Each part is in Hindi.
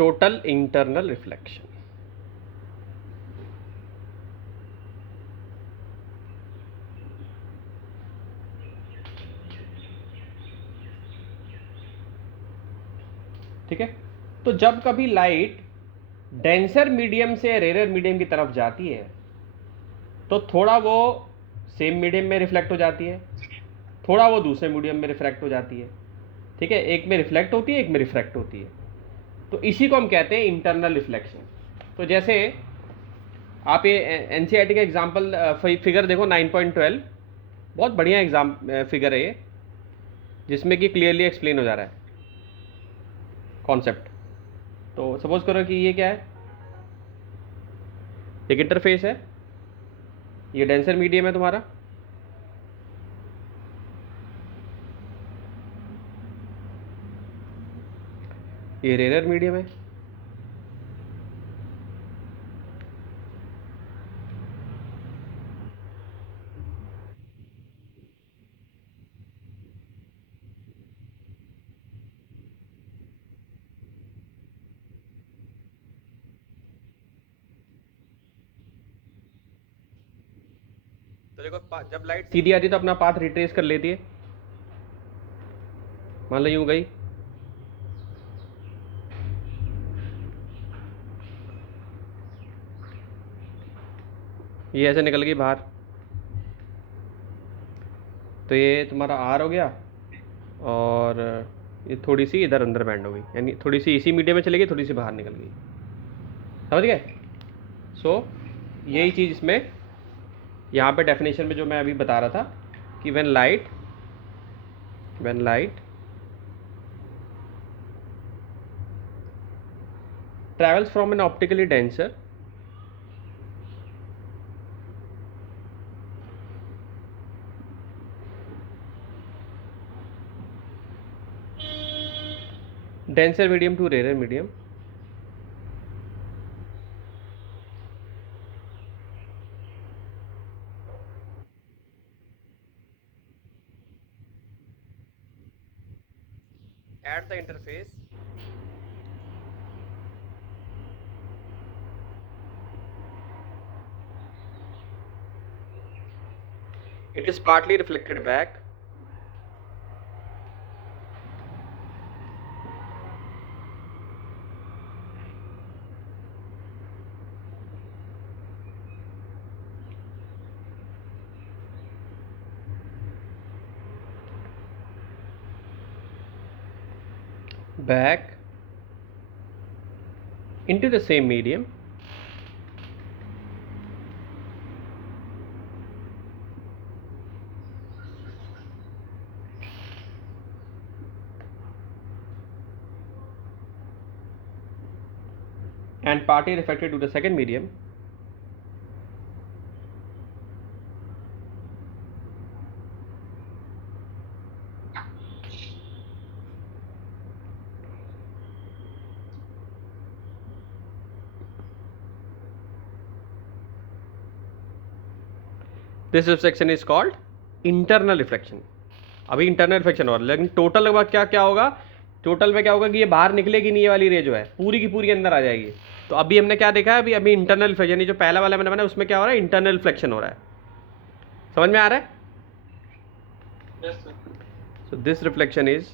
Total internal reflection. ठीक है, तो जब कभी लाइट डेंसर मीडियम से रेयर मीडियम की तरफ जाती है तो थोड़ा वो सेम मीडियम में रिफ्लेक्ट हो जाती है, थोड़ा वो दूसरे मीडियम में रिफ्लेक्ट हो जाती है। ठीक है, एक में रिफ्लेक्ट होती है, एक में रिफ्रैक्ट होती है। तो इसी को हम कहते हैं इंटरनल रिफ्लेक्शन। तो जैसे आप ये एनसीईआरटी का एग्जाम्पल फिगर देखो 9.12, बहुत बढ़िया एग्जाम फिगर है ये, जिसमें कि क्लियरली एक्सप्लेन हो जा रहा है कॉन्सेप्ट। तो सपोज करो कि ये क्या है, एक इंटरफेस है, ये डेंसर मीडियम है तुम्हारा, ये रेयर मीडियम है, तो देखो जब लाइट सीधी आती है तो अपना पाथ रिट्रेस कर लेती है, मान लो यूं गई, ये ऐसे निकल गई बाहर, तो ये तुम्हारा आर हो गया, और ये थोड़ी सी इधर अंदर बैंड हो गई, यानी थोड़ी सी इसी मीडियम में चली गई, थोड़ी सी बाहर निकल गई। समझ गए? सो यही चीज़ इसमें यहाँ पे डेफिनेशन में जो मैं अभी बता रहा था कि when light travels from an optically denser medium to rarer medium, at the interface it is partly reflected back into the same medium and partly reflected to the second medium. This reflection is called internal reflection. अभी इंटरनल रिफ्लेक्शन हो रहा है, लेकिन टोटल में क्या क्या होगा, टोटल में क्या होगा कि ये बाहर निकलेगी नहीं, ये वाली रे जो है पूरी की पूरी अंदर आ जाएगी। तो अभी हमने क्या देखा है, अभी इंटरनल रिफ्लेक्शन, यानी जो पहला वाला मैंने बनाया उसमें क्या हो रहा है, इंटरनल रिफ्लेक्शन हो रहा है। समझ में आ रहा है? So this reflection is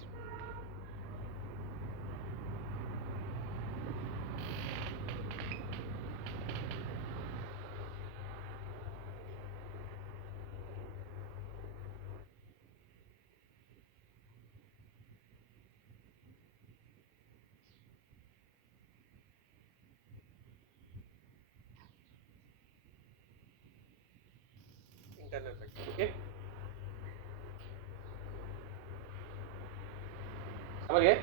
internal reflection. Okay, समझ गए?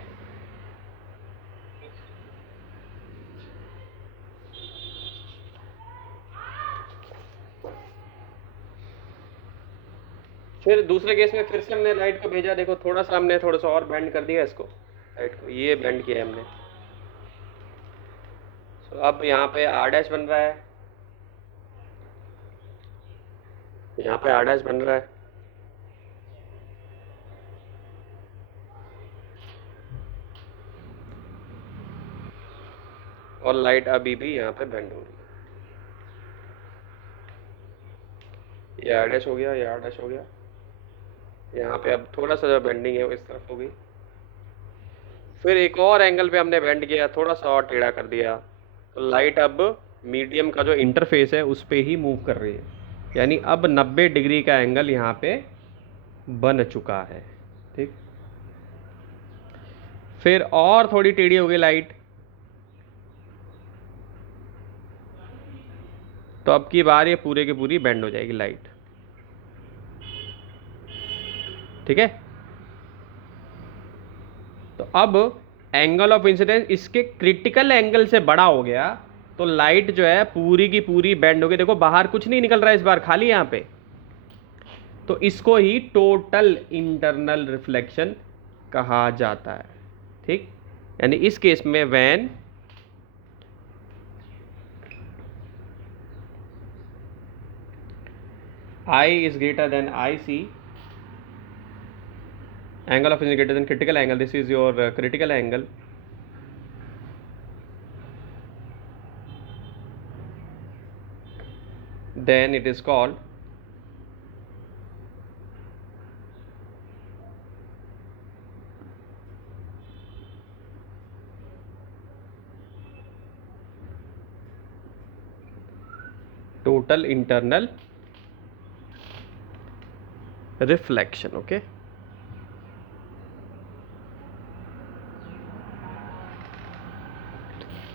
फिर दूसरे केस में फिर से हमने लाइट को भेजा, देखो थोड़ा सा हमने थोड़ा सा और बेंड कर दिया इसको, लाइट को ये बेंड किया हमने। तो अब यहाँ पे आर डैश बन रहा है, यहाँ पे आर डैश बन रहा है, और लाइट अभी भी यहाँ पे बेंड हो रही है। ये डैश हो गया, ये डैश हो गया, यहाँ पे अब थोड़ा सा जो बेंडिंग है वो इस तरफ होगी। फिर एक और एंगल पे हमने बेंड किया, थोड़ा सा और टेढ़ा कर दिया, तो लाइट अब मीडियम का जो इंटरफेस है उस पे ही मूव कर रही है, यानी अब 90 डिग्री का एंगल यहाँ पे बन चुका है। ठीक, फिर और थोड़ी टेढ़ी हो गई लाइट, तो अब की बार ये पूरे की पूरी बेंड हो जाएगी लाइट। ठीक है, तो अब एंगल ऑफ इंसिडेंस इसके क्रिटिकल एंगल से बड़ा हो गया, तो लाइट जो है पूरी की पूरी बेंड हो गई। देखो बाहर कुछ नहीं निकल रहा है इस बार, खाली यहाँ पे, तो इसको ही टोटल इंटरनल रिफ्लेक्शन कहा जाता है। ठीक, यानी इस केस में when I is greater than IC, angle of incidence greater than critical angle, this is your critical angle, then it is called total internal reflection. Okay,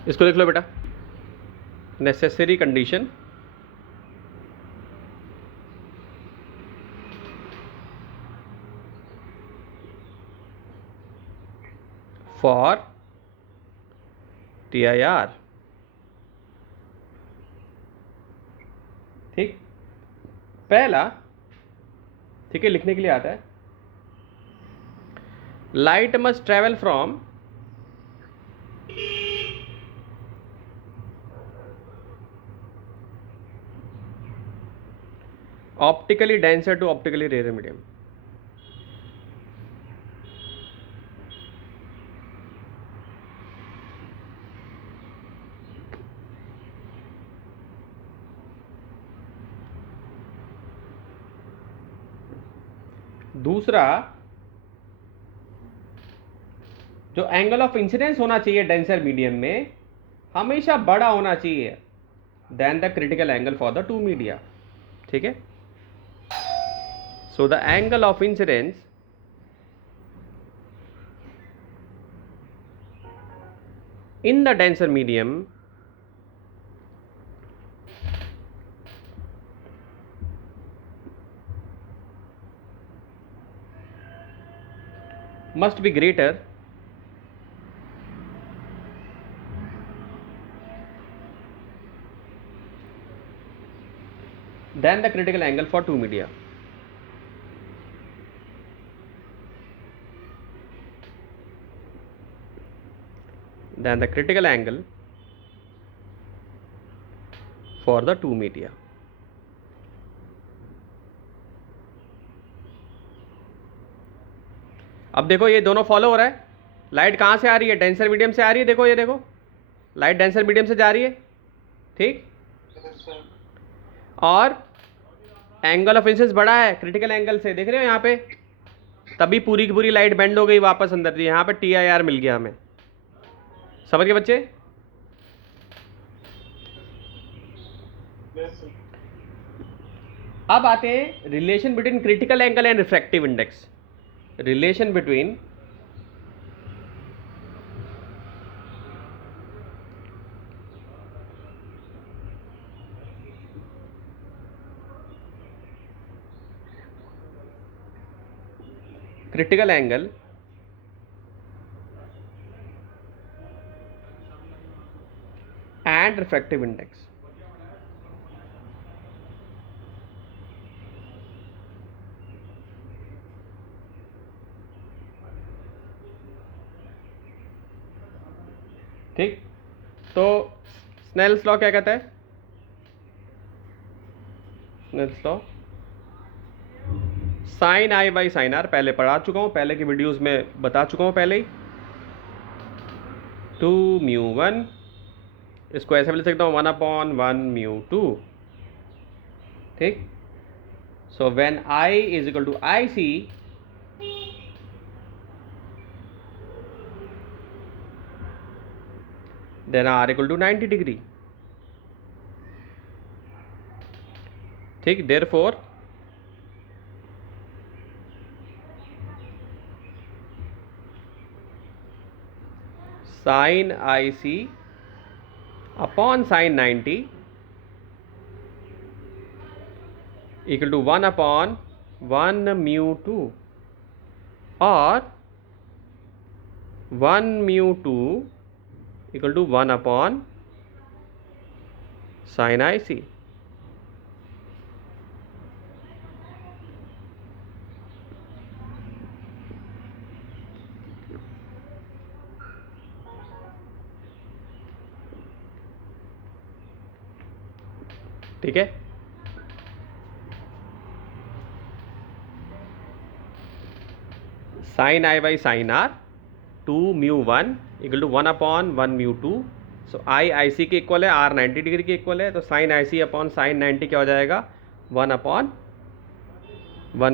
इसको लिख लो बेटा, नेसेसरी कंडीशन फॉर TIR। ठीक, पहला, ठीक है, लिखने के लिए आता है, light must travel from optically denser to optically rare medium. दूसरा, जो एंगल ऑफ इंसिडेंस होना चाहिए डेंसर मीडियम में हमेशा बड़ा होना चाहिए than the critical angle for the two media. ठीक है, so the angle of incidence in the denser medium must be greater than the critical angle for two media. Than the critical angle for the two media. अब देखो ये दोनों फॉलो हो रहा है, लाइट कहाँ से आ रही है, डेंसर मीडियम से आ रही है, देखो ये देखो लाइट डेंसर मीडियम से जा रही है। ठीक, और एंगल ऑफ इंसिडेंस बड़ा है क्रिटिकल एंगल से, देख रहे हो यहाँ पे, तभी पूरी की पूरी लाइट बेंड हो गई वापस अंदर, यहाँ पे TIR मिल गया हमें। समझ गए बच्चे? अब आते हैं relation between critical angle and refractive index. Relation between critical angle and refractive index। ठीक, तो स्नेल्स लॉ क्या कहता है? Snell's law sine i by sine r पहले पढ़ा चुका हूं, पहले की वीडियोस में बता चुका हूं पहले ही। 2 μ1 इसको ऐसे भी लिख सकता हूँ 1/1 μ2, ठीक। So when I is equal to IC, then R equal to 90 degree, ठीक। Therefore sin IC upon sin 90 equal to 1/1 μ2 और 1 μ2 इक्वल टू 1/sin IC। ठीक है, sin I by sin R 2 μ1 equal to 1/1 μ2। So I IC के इक्वल है, R 90 डिग्री के इक्वल है, तो sin IC अपॉन sin 90 क्या हो जाएगा 1/1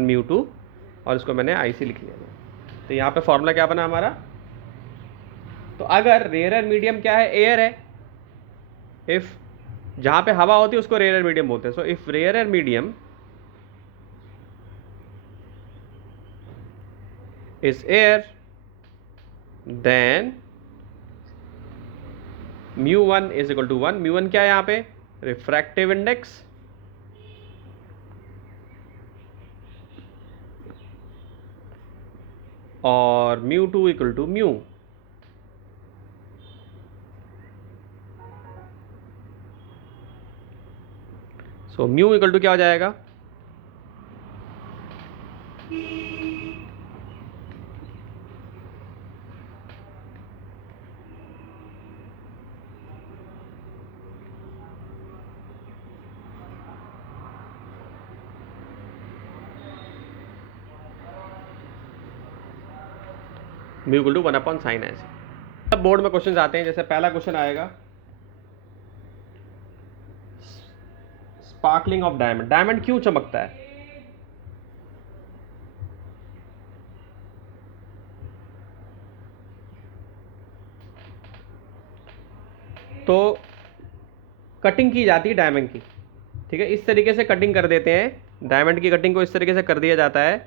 μ2, और इसको मैंने IC लिख लिया। तो यहाँ पे फॉर्मूला क्या बना हमारा, तो अगर रेयर मीडियम क्या है, एयर है, इफ जहाँ पे हवा होती है उसको रेयर मीडियम बोलते हैं। So if rare medium is air, then μ1 is equal to 1। μ1 क्या है यहाँ पे, रिफ्रैक्टिव इंडेक्स, और μ2 equal to mu. So mu equal to क्या हो जाएगा, mu equal to 1/sin IC। अब बोर्ड में क्वेश्चन आते हैं, जैसे पहला क्वेश्चन आएगा स्पार्कलिंग ऑफ डायमंड। डायमंड क्यों चमकता है, तो कटिंग की जाती है डायमंड की, ठीक है। इस तरीके से कटिंग कर देते हैं, डायमंड की कटिंग को इस तरीके से कर दिया जाता है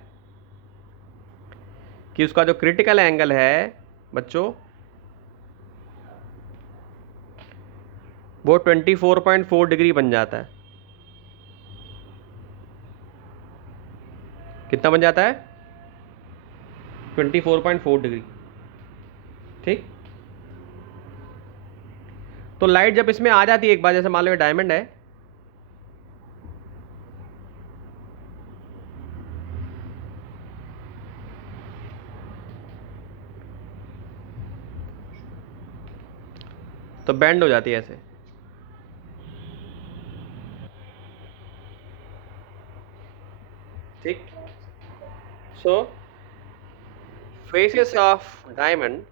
कि उसका जो क्रिटिकल एंगल है बच्चों वो 24.4 डिग्री बन जाता है। कितना बन जाता है, 24.4 डिग्री, ठीक। तो लाइट जब इसमें आ जाती है एक बार, जैसे मान लो ये डायमंड है, तो बेंड हो जाती है ऐसे, ठीक। So faces of diamond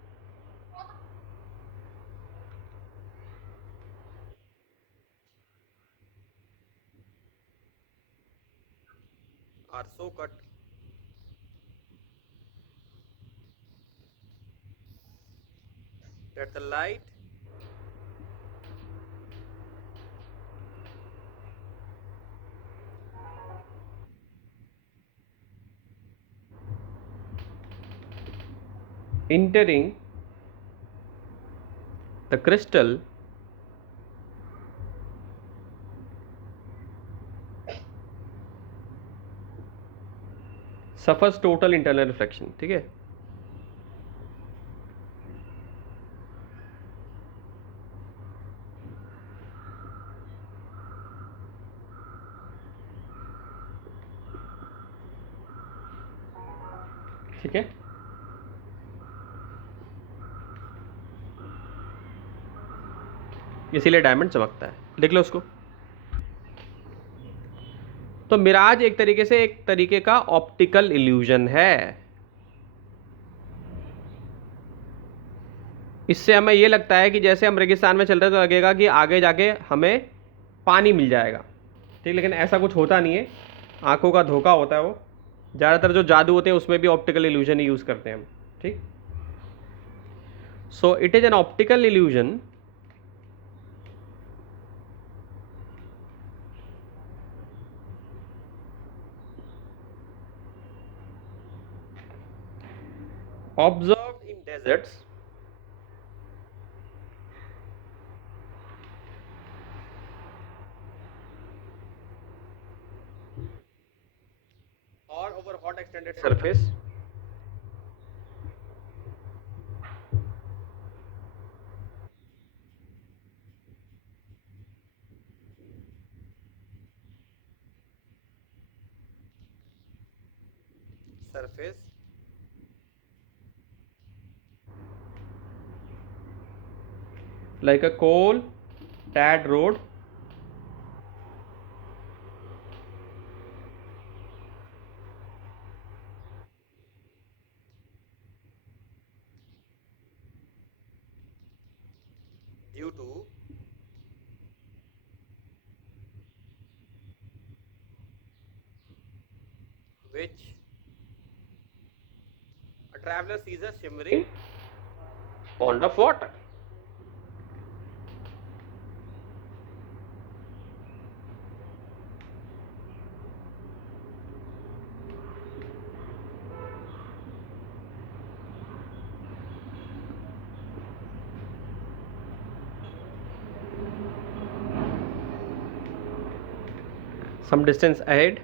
are so cut that the light entering the crystal suffers total internal reflection, ठीक है। ठीक है, इसीलिए डायमंड चमकता है, लिख लो उसको। तो मिराज एक तरीके से एक तरीके का ऑप्टिकल इल्यूजन है। इससे हमें ये लगता है कि जैसे हम रेगिस्तान में चल रहे हैं तो लगेगा कि आगे जाके हमें पानी मिल जाएगा, ठीक, लेकिन ऐसा कुछ होता नहीं है, आंखों का धोखा होता है वो। ज़्यादातर जो जादू होते हैं उसमें भी ऑप्टिकल इल्यूजन ही यूज़ करते हैं हम, ठीक। So it is an optical illusion observed in deserts or over hot extended surface surface like a coal tad road due to which a traveler sees a shimmering pond of water. Some distance ahead,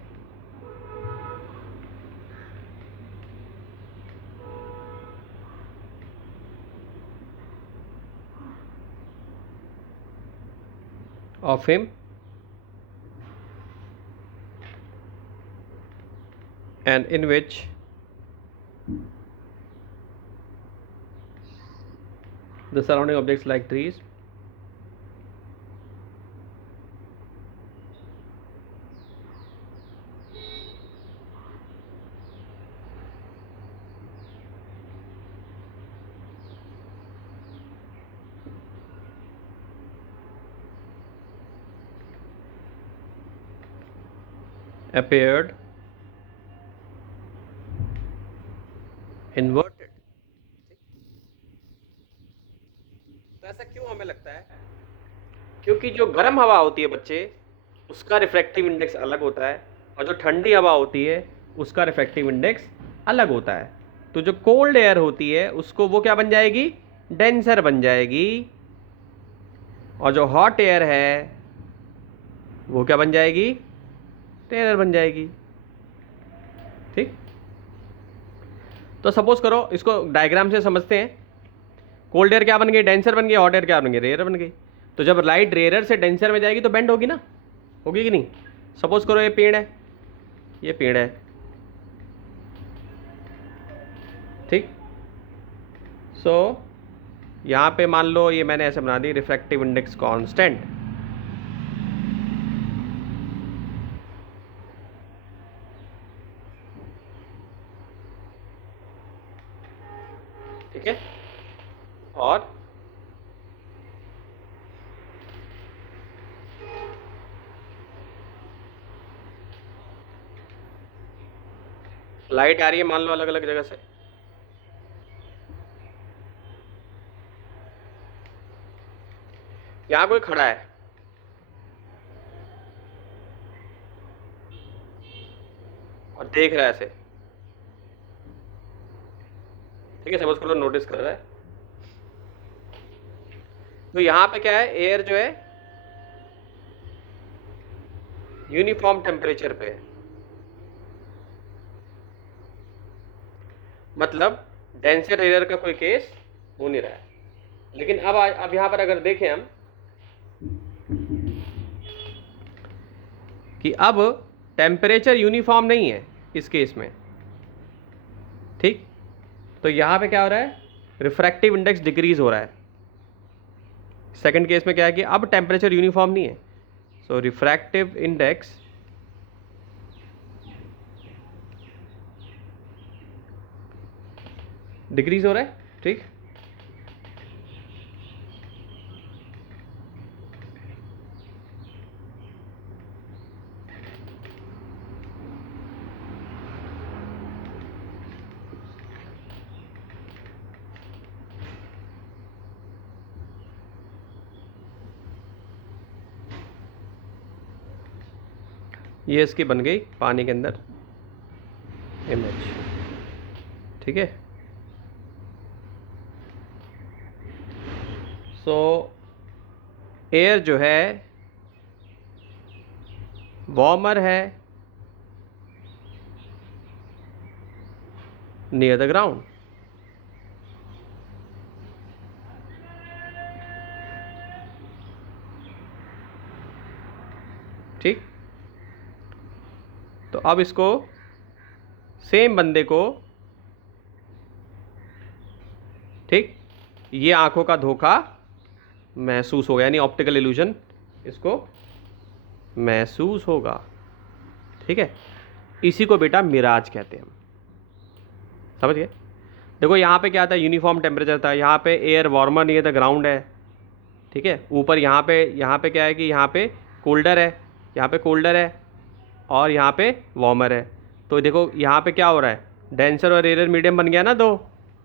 of him and in which the surrounding objects like trees, appeared inverted. तो ऐसा क्यों हमें लगता है? क्योंकि जो गर्म हवा होती है बच्चे, उसका रिफ्रैक्टिव इंडेक्स अलग होता है, और जो ठंडी हवा होती है उसका रिफ्रैक्टिव इंडेक्स अलग होता है। तो जो कोल्ड एयर होती है उसको वो क्या बन जाएगी? डेंसर बन जाएगी, और जो हॉट एयर है वो क्या बन जाएगी? टेनर बन जाएगी, ठीक। तो सपोज करो, इसको डायग्राम से समझते हैं। कोल्ड एयर क्या बन गई? डेंसर बन गई। हॉट एयर क्या बन गई? रेयर बन गई। तो जब लाइट रेयर से डेंसर में जाएगी तो बेंड होगी ना, होगी कि नहीं? सपोज करो ये पेड़ है, ये पेड़ है, ठीक। सो यहाँ पे मान लो ये मैंने ऐसे बना दी, रिफ्रैक्टिव इंडेक्स कांस्टेंट, ठीक है। और लाइट आ रही है मान लो अलग अलग जगह से, यहाँ कोई खड़ा है और देख रहा है ऐसे, ठीक है। सपोज करो नोटिस कर रहा है। तो यहाँ पे क्या है? एयर जो है यूनिफॉर्म टेम्परेचर पे है, मतलब डेंसर एयर का कोई केस हो नहीं रहा है। लेकिन अब यहाँ पर अगर देखें हम कि अब टेम्परेचर यूनिफॉर्म नहीं है इस केस में, ठीक। तो यहाँ पे क्या हो रहा है? रिफ्रैक्टिव इंडेक्स डिक्रीज हो रहा है। सेकंड केस में क्या है कि अब टेम्परेचर यूनिफॉर्म नहीं है, सो रिफ्रैक्टिव इंडेक्स डिक्रीज हो रहा है, ठीक। ये इसकी बन गई पानी के अंदर इमेज, ठीक है। सो एयर जो है वार्मर है नियर द ग्राउंड, ठीक। तो अब इसको सेम बंदे को, ठीक, ये आंखों का धोखा महसूस होगा, यानी ऑप्टिकल इल्यूजन इसको महसूस होगा, ठीक है। इसी को बेटा मिराज कहते हैं हम, समझ गए। देखो यहाँ पे क्या था, यूनिफॉर्म टेम्परेचर था, यहाँ पे air warmer near the ground है, ठीक है। ऊपर यहाँ पे क्या है कि यहाँ पे कोल्डर है, यहाँ पे कोल्डर है और यहाँ पे वार्मर है। तो देखो यहाँ पे क्या हो रहा है, डेंसर और रेयर मीडियम बन गया ना दो,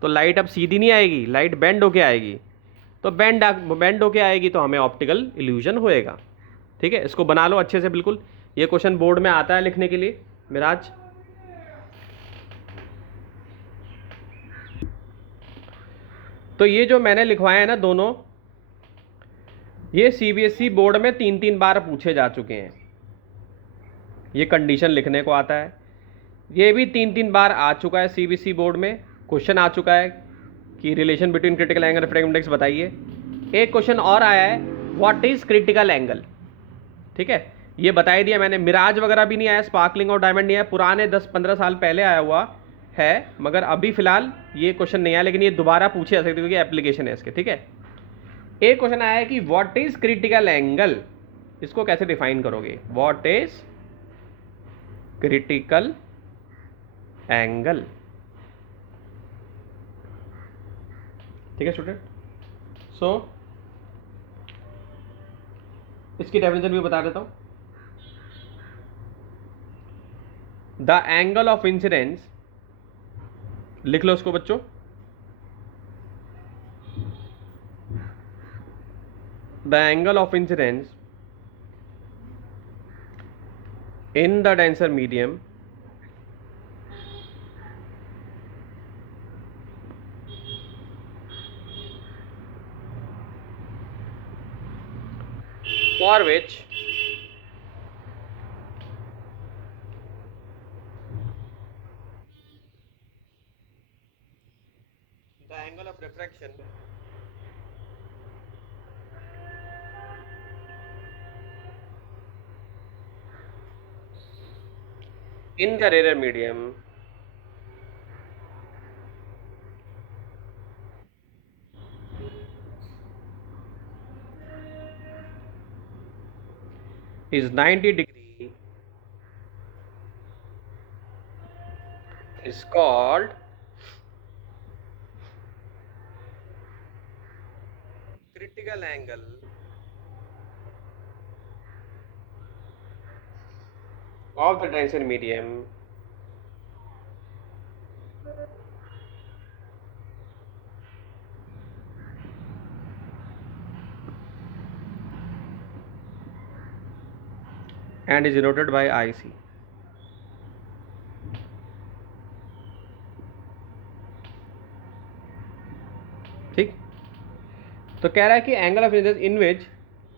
तो लाइट अब सीधी नहीं आएगी, लाइट बेंड होके आएगी। तो बेंड होके आएगी तो हमें ऑप्टिकल इल्यूजन होएगा, ठीक है। इसको बना लो अच्छे से, बिल्कुल। ये क्वेश्चन बोर्ड में आता है लिखने के लिए मिराज। तो ये जो मैंने लिखवाए हैं ना दोनों, ये सीबीएसई बोर्ड में 3-3 बार पूछे जा चुके हैं। ये कंडीशन लिखने को आता है, ये भी 3-3 बार आ चुका है सीबीएसई बोर्ड में, क्वेश्चन आ चुका है कि relation between critical angle refractive index बताइए। एक क्वेश्चन और आया है, व्हाट इज क्रिटिकल एंगल, ठीक है। ये बता दिया मैंने। मिराज वगैरह भी नहीं आया, स्पार्कलिंग और डायमंड नहीं आया, पुराने 10-15 साल पहले आया हुआ है, मगर अभी फिलहाल ये क्वेश्चन नहीं आया, लेकिन ये दोबारा पूछे जा सकते क्योंकि एप्लीकेशन है इसके, ठीक है। एक क्वेश्चन आया है कि व्हाट इज क्रिटिकल एंगल, इसको कैसे डिफाइन करोगे, व्हाट इज क्रिटिकल एंगल, ठीक है स्टूडेंट। सो इसकी डेफिनेशन भी बता देता हूं। द एंगल ऑफ इंसिडेंस, लिख लो उसको बच्चों, the angle of incidence in the denser medium for which the angle of refraction in the rarer medium is 90 degree is called critical angle of the denser medium and is denoted by IC। ठीक। तो कह रहा है कि angle of incidence in which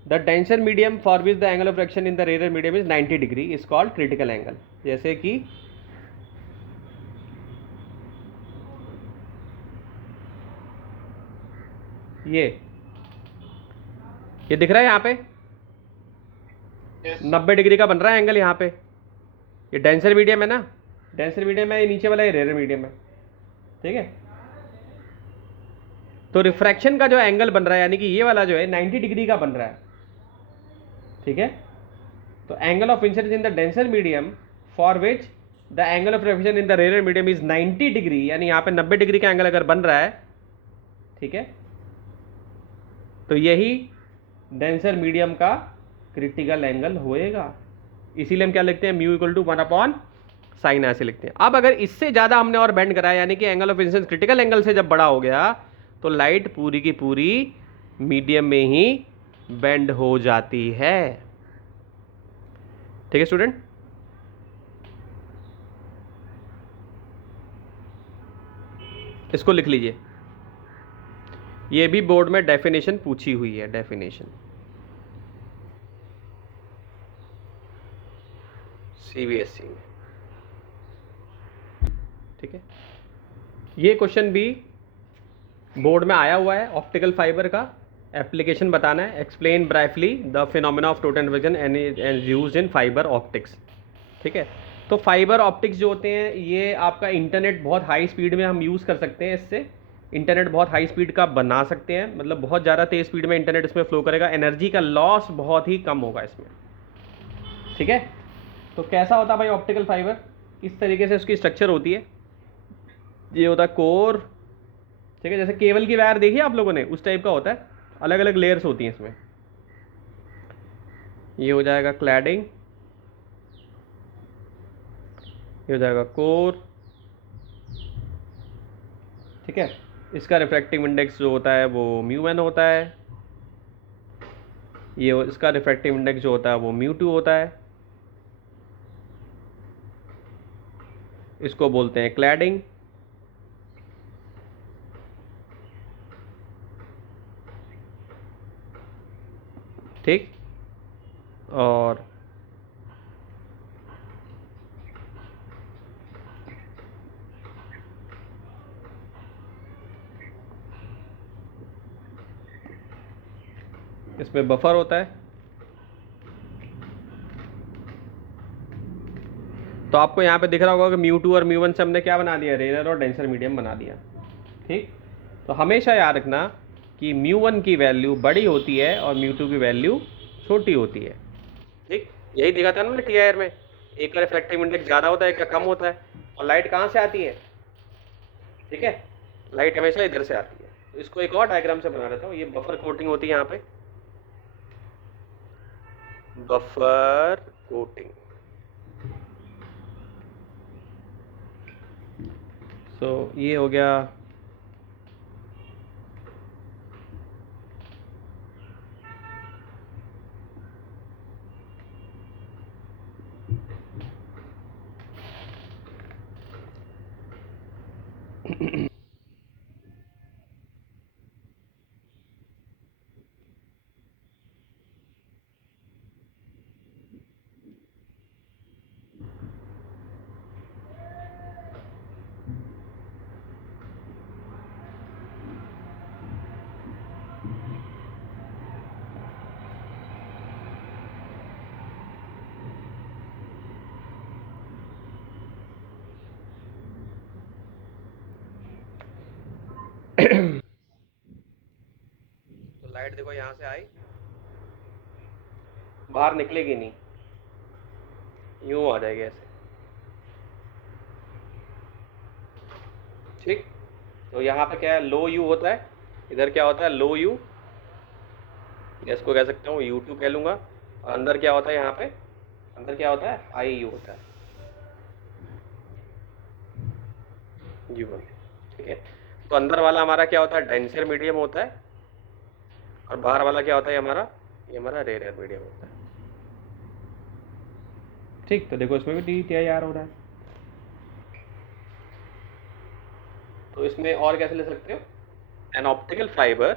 the denser medium for which the angle of refraction in the rare medium is 90 degree is called critical angle. जैसे कि ये दिख रहा है यहाँ पे 90 डिग्री का बन रहा है एंगल यहाँ पे, ये डेंसर मीडियम है ना, डेंसर मीडियम है, ये नीचे वाला ये रेयर मीडियम है, ठीक है। तो रिफ्रैक्शन का जो एंगल बन रहा है, यानी कि ये वाला जो है 90 डिग्री का बन रहा है, ठीक है। तो angle of incidence in the denser medium for which the angle of refraction in the rare medium is 90 degree, यानी यहाँ पे 90 डिग्री का एंगल अगर बन रहा है, ठीक है, तो यही डेंसर मीडियम का क्रिटिकल एंगल होएगा। इसीलिए हम क्या लिखते हैं, म्यू इक्वल टू 1/sin, ऐसे लिखते हैं। अब अगर इससे ज़्यादा हमने और बेंड कराया, यानी कि angle of incidence critical angle से जब बड़ा हो गया, तो लाइट पूरी की पूरी मीडियम में ही बेंड हो जाती है, ठीक है स्टूडेंट। इसको लिख लीजिए, ये भी बोर्ड में डेफिनेशन पूछी हुई है, डेफिनेशन सीबीएसई में, ठीक है। ये क्वेश्चन भी बोर्ड में आया हुआ है। ऑप्टिकल फाइबर का एप्लीकेशन बताना है, explain briefly the phenomena of total vision and used in fibre optics, ठीक है। तो फाइबर ऑप्टिक्स जो होते हैं, ये आपका इंटरनेट बहुत हाई स्पीड में हम यूज़ कर सकते हैं, इससे इंटरनेट बहुत हाई स्पीड का बना सकते हैं, मतलब बहुत ज़्यादा तेज़ स्पीड में इंटरनेट इसमें फ्लो करेगा, एनर्जी का लॉस बहुत ही कम होगा इसमें, ठीक है। तो कैसा होता है भाई ऑप्टिकल फाइबर, इस तरीके से उसकी स्ट्रक्चर होती है। ये होता है कोर, ठीक है, जैसे केबल की वायर देखी आप लोगों ने, उस टाइप का होता है, अलग अलग लेयर्स होती हैं इसमें। ये हो जाएगा क्लैडिंग, ये हो जाएगा कोर, ठीक है। इसका रिफ्रैक्टिव इंडेक्स जो होता है वो म्यू एन होता है, ये इसका रिफ्रैक्टिव इंडेक्स जो होता है वो म्यू टू होता है, इसको बोलते हैं क्लैडिंग, ठीक। और इसमें बफर होता है। तो आपको यहाँ पे दिख रहा होगा कि म्यू टू और म्यू वन से हमने क्या बना दिया, रेयर और डेंसर मीडियम बना दिया, ठीक। तो हमेशा याद रखना कि म्यू वन की वैल्यू बड़ी होती है और म्यू टू की वैल्यू छोटी होती है, ठीक। यही दिखा था ना टी आई आर में, एक का रिफ्रैक्टिव इंडेक्स ज़्यादा होता है, एक का कम होता है। और लाइट कहाँ से आती है, ठीक है, लाइट हमेशा इधर से आती है। तो इसको एक और डायग्राम से बना देता हूँ, ये बफर कोटिंग होती है यहाँ पे, बफर कोटिंग। सो ये हो गया तो लाइट देखो यहाँ से आई, बाहर निकलेगी नहीं, यूं आ जाएगी ऐसे, ठीक। तो यहाँ पे क्या है, लो यू होता है, इधर क्या होता है लो यू, इसको कह सकता हूँ यू टू कह लूँगा। और अंदर क्या होता है, यहाँ पे अंदर क्या होता है, आई यू होता है, यू वन, ठीक है। तो अंदर वाला हमारा क्या होता है, डेंसर मीडियम होता है, और बाहर वाला क्या होता है हमारा, ये हमारा रेयर मीडियम होता है, ठीक। तो देखो इसमें भी टी टी आई आर हो रहा है। तो इसमें और कैसे ले सकते हो, एन ऑप्टिकल फाइबर,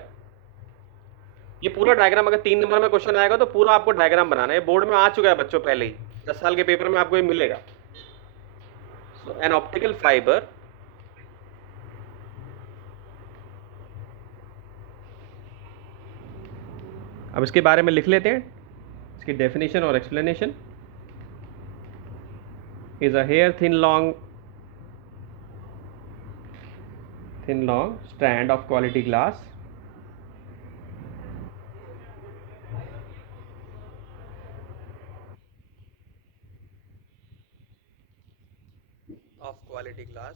ये पूरा डायग्राम अगर 3 नंबर में क्वेश्चन आएगा तो पूरा आपको डायग्राम बनाना है, बोर्ड में आ चुका है बच्चों पहले ही, 10 साल के पेपर में आपको ये मिलेगा। सो एन ऑप्टिकल फाइबर, अब इसके बारे में लिख लेते हैं, इसकी डेफिनेशन और explanation. Is a hair thin long strand of quality glass of quality glass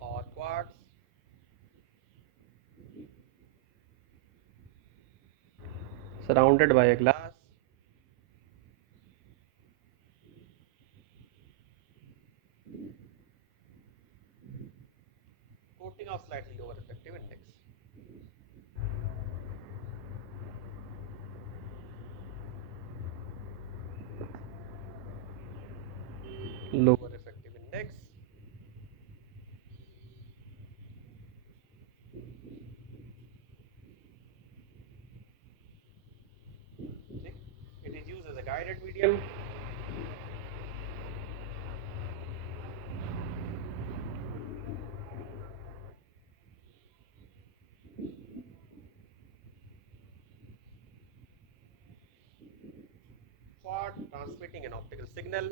or quartz surrounded by a glass coating of slightly lower reflective index. guided medium. For transmitting an optical signal.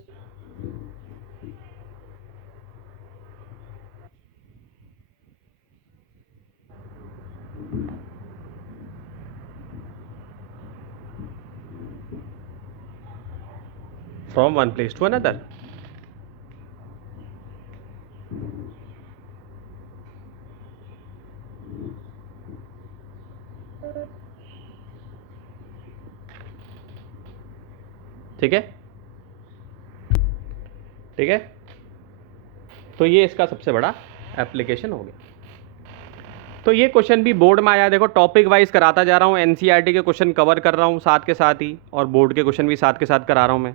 From one place to another. ठीक है, ठीक है, तो ये इसका सबसे बड़ा एप्लीकेशन हो गया। तो ये क्वेश्चन भी बोर्ड में आया, देखो टॉपिक वाइज कराता जा रहा हूँ, एनसीईआरटी के क्वेश्चन कवर कर रहा हूँ साथ के साथ ही, और बोर्ड के क्वेश्चन भी साथ के साथ करा रहा हूँ मैं।